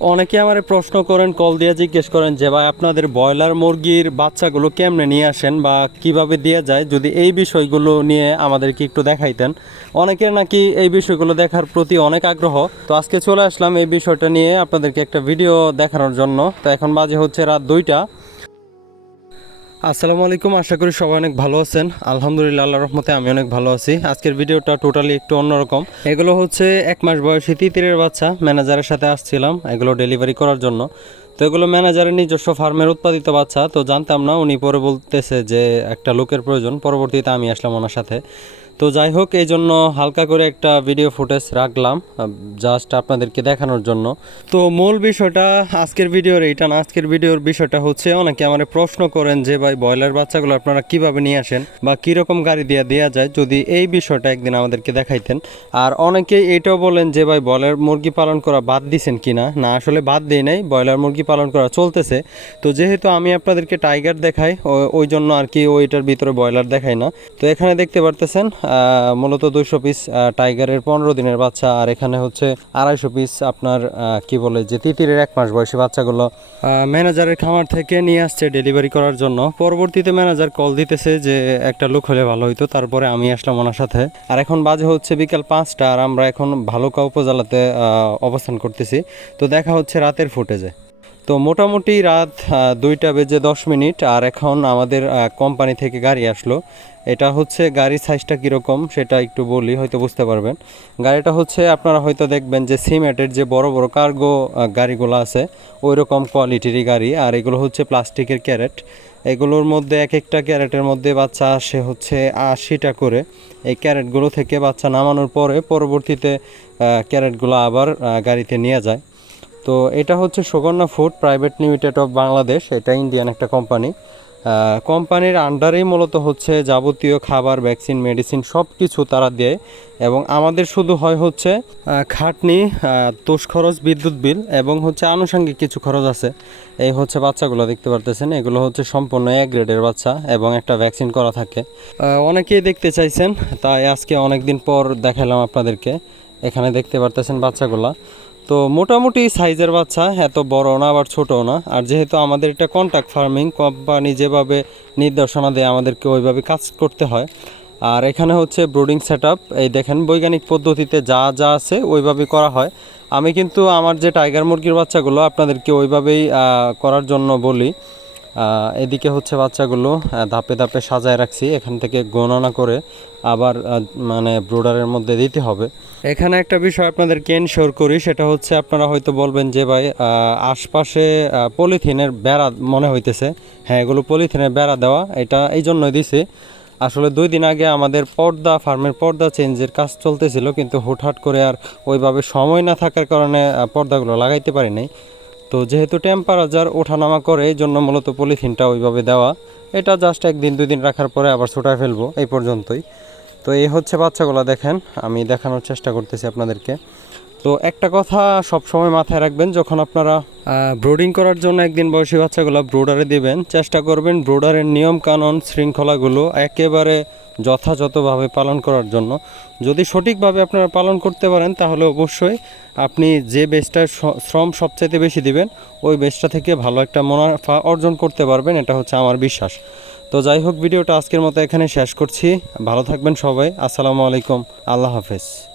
অনেকে আমারে প্রশ্ন করেন, কল দিয়ে জিজ্ঞেস করেন যে ভাই আপনাদের ব্রয়লার মুরগির বাচ্চাগুলো কেমনে নিয়ে আসেন বা কিভাবে দেওয়া যায়, যদি এই বিষয়গুলো নিয়ে আমাদেরকে একটু দেখাইতেন। অনেকের নাকি এই বিষয়গুলো দেখার প্রতি অনেক আগ্রহ। তো আজকে চলে আসলাম এই বিষয়টা নিয়ে আপনাদেরকে একটা ভিডিও দেখানোর জন্য। তো এখন বাজে হচ্ছে রাত 2টা। আসসালামু আলাইকুম, আশা করি সবাই অনেক ভালো আছেন। আলহামদুলিল্লাহ, আল্লাহর রহমতে আমি অনেক ভালো আছি। আজকের ভিডিওটা টোটালি একটু অন্যরকম। এগুলো হচ্ছে 1 মাস বয়সী তিতিরের বাচ্চা। ম্যানেজারের সাথে আসছিলাম এগুলো ডেলিভারি করার জন্য। তো এগুলো ম্যানেজারের নিজস্ব ফার্মের উৎপাদিত বাচ্চা। তো জানতাম না, উনি পরে বলতেছে যে একটা লোকের প্রয়োজন। পরবর্তীতে আমি আসলাম ওনার সাথে। তো যাই হোক, এই জন্য হালকা করে একটা ভিডিও ফুটেজ রাখলাম জাস্ট আপনাদেরকে দেখানোর জন্য। তো মূল বিষয়টা আজকের ভিডিওর এইটা না। আজকের ভিডিওর বিষয়টা হচ্ছে, অনেকে আমার প্রশ্ন করেন যে ভাই ব্রয়লার বাচ্চাগুলো আপনারা কিভাবে নিয়ে আসেন বা কীরকম গাড়ি দিয়ে দেওয়া যায়, যদি এই বিষয়টা একদিন আমাদেরকে দেখাইতেন। আর অনেকেই এটাও বলেন যে ভাই ব্রয়লার মুরগি পালন করা বাদ দিছেন কিনা। না, আসলে বাদ দিই নাই, ব্রয়লার মুরগি পালন করা চলতেছে। তো যেহেতু আমি আপনাদেরকে টাইগার দেখাই, ওই জন্য আর কি ওইটার ভিতরে ব্রয়লার দেখাই না। তো এখানে দেখতে পারতেছেন মূলত 200 পিস টাইগারের 15 দিনের বাচ্চা, আর এখানে হচ্ছে 250 পিস আপনার কি বলে যে তিতিরের 1 মাস বয়সী বাচ্চাগুলো ম্যানেজারের খামার থেকে নিয়ে আসছে ডেলিভারি করার জন্য। পরবর্তীতে ম্যানেজার কল দিতেছে যে একটা লোক হলে ভালো হইতো, তারপরে আমি আসলাম ওনার সাথে। আর এখন বাজে হচ্ছে বিকাল 5টা, আর আমরা এখন ভালুকা উপজেলাতে অবস্থান করতেছি। তো দেখা হচ্ছে রাতের ফুটেজে। তো মোটামুটি রাত 2:10 আর এখন আমাদের কোম্পানি থেকে গাড়ি আসলো। এটা হচ্ছে গাড়ির সাইজটা কীরকম সেটা একটু বলি, হয়তো বুঝতে পারবেন। গাড়িটা হচ্ছে আপনারা হয়তো দেখবেন যে সিমেন্টের যে বড় বড় কার্গো গাড়িগুলো আছে ওই রকম কোয়ালিটিরই গাড়ি। আর এগুলো হচ্ছে প্লাস্টিকের ক্যারেট। এগুলোর মধ্যে এক একটা ক্যারেটের মধ্যে বাচ্চা আসে হচ্ছে 80টা করে। এই ক্যারেটগুলো থেকে বাচ্চা নামানোর পরে পরবর্তীতে ক্যারেটগুলো আবার গাড়িতে নিয়ে যায়। তো এটা হচ্ছে Suganya food private limited of Bangladesh. এটা ইন্ডিয়ান একটা কোম্পানি। কোম্পানির আন্ডারেই মূলত হচ্ছে যাবতীয় খাবার, ভ্যাকসিন, মেডিসিন সব কিছু তারা দেয়। এবং আমাদের শুধু হয় হচ্ছে খাটনি, তোষ খরচ, বিদ্যুৎ বিল এবং হচ্ছে আনুষঙ্গিক কিছু খরচ আছে। এই হচ্ছে বাচ্চাগুলো দেখতে পারতেছেন, এগুলো হচ্ছে সম্পূর্ণ এ গ্রেডের বাচ্চা এবং একটা ভ্যাকসিন করা থাকে। অনেকেই দেখতে চাইছেন, তাই আজকে অনেক দিন পর দেখালাম আপনাদেরকে। এখানে দেখতে পারতেছেন বাচ্চাগুলা। তো মোটামুটি সাইজের বাচ্চা, এত বড় না আবার ছোটও না। আর যেহেতু আমাদের এটা কন্ট্রাক্ট ফার্মিং, কোম্পানি যেভাবে নির্দেশনা দেয় আমাদেরকে ওইভাবে কাজ করতে হয়। আর এখানে হচ্ছে ব্রুডিং সেট আপ, এই দেখেন বৈজ্ঞানিক পদ্ধতিতে যা যা আছে ওইভাবেই করা হয়। আমি কিন্তু আমার যে টাইগার মুরগির বাচ্চাগুলো আপনাদেরকে ওইভাবেই করার জন্য বলি। এদিকে হচ্ছে বাচ্চাগুলো ধাপে ধাপে সাজায় রাখছি, এখান থেকে গণনা করে আবার মানে ব্রোডারের মধ্যে দিতে হবে। এখানে একটা বিষয় আপনাদেরকে এনশিওর করি, সেটা হচ্ছে আপনারা হয়তো বলবেন যে ভাই আশপাশে পলিথিনের বেড়া মনে হইতেছে। হ্যাঁ, এগুলো পলিথিনের বেড়া দেওয়া, এটা এই জন্যই দিছি। আসলে 2 দিন আগে আমাদের ফার্মের পর্দা চেঞ্জের কাজ চলতেছিল, কিন্তু হুটহাট করে আর ওইভাবে সময় না থাকার কারণে পর্দাগুলো লাগাইতে পারি নাই। তো যেহেতু টেম্পারেচার ওঠানামা করে, এই জন্য মূলত পলিথিনটা ওইভাবে দেওয়া। এটা জাস্ট 1 দিন 2 দিন রাখার পরে আবার ছুটায় ফেলবো, এই পর্যন্তই। তো এই হচ্ছে বাচ্চাগুলো, দেখেন আমি দেখানোর চেষ্টা করতেছি আপনাদেরকে। তো একটা কথা সব সময় মাথায় রাখবেন, যখন আপনারা ব্রোডিং করার জন্য 1 দিন বয়সী বাচ্চাগুলো ব্রোডারে দিবেন, চেষ্টা করবেন ব্রোডারের নিয়মকানুন শৃঙ্খলাগুলো একেবারে যথাযথভাবে পালন করার জন্য। যদি সঠিকভাবে আপনারা পালন করতে পারেন, তাহলে অবশ্যই আপনি যে বেচটার শ্রম সবচাইতে বেশি দিবেন ওই বেচটা থেকে ভালো একটা মুনাফা অর্জন করতে পারবেন, এটা হচ্ছে আমার বিশ্বাস। তো যাই হোক, ভিডিওটা আজকের মতো এখানে শেষ করছি। ভালো থাকবেন সবাই। আসসালামু আলাইকুম, আল্লাহ হাফেজ।